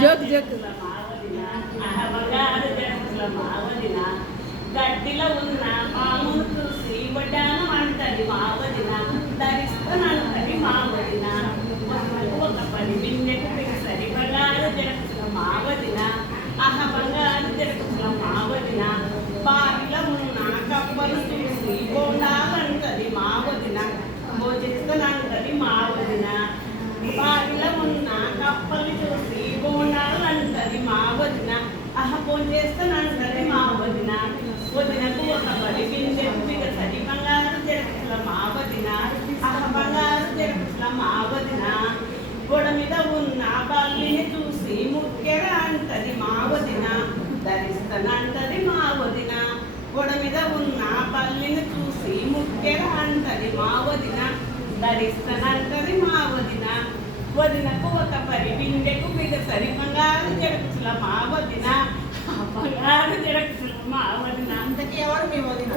Joke joke గడ్డిలో ఉన్న మామూలు చూసి వడ్డాను అంటది మా వదిన ధరిస్తానంటది మా వదిన ఒక పది బిందెకు సరి బంగారు జరుగుతున్న మా వదిన అహ బంగారు జరుగుతున్న మా వదిన బావిలో ఉన్న కప్పలు చూసి బోండాలంటది మా వదిన భోజిస్తానంటది మా వదిన బావిలో ఉన్న కప్పలు చూసి బోండాలంటది మా వదిన అహ భోజేస్తానంటది మా వదిన వదినకు ఒక పది బిందెకు సరి బంగారు జరుగుతున్న మా వదిన అహ బంగారు జరుగుతున్న మా వదిన గోడ మీద ఉన్న బల్లిని చూసి ముక్కెర అంటది మా వదిన ధరిస్తానంటది మా వదిన గోడ మీద ఉన్న బల్లిని చూసి ముక్కెర అంటది మా వదిన ధరిస్తానంటది మా వదిన వదినకు ఒక పరి బిందెకు మీద సరి బంగారు జరుగుతుల మా వదిన బంగారు జరుగుతుల మా వదిన అంతకీ ఎవరు మీ వదిన?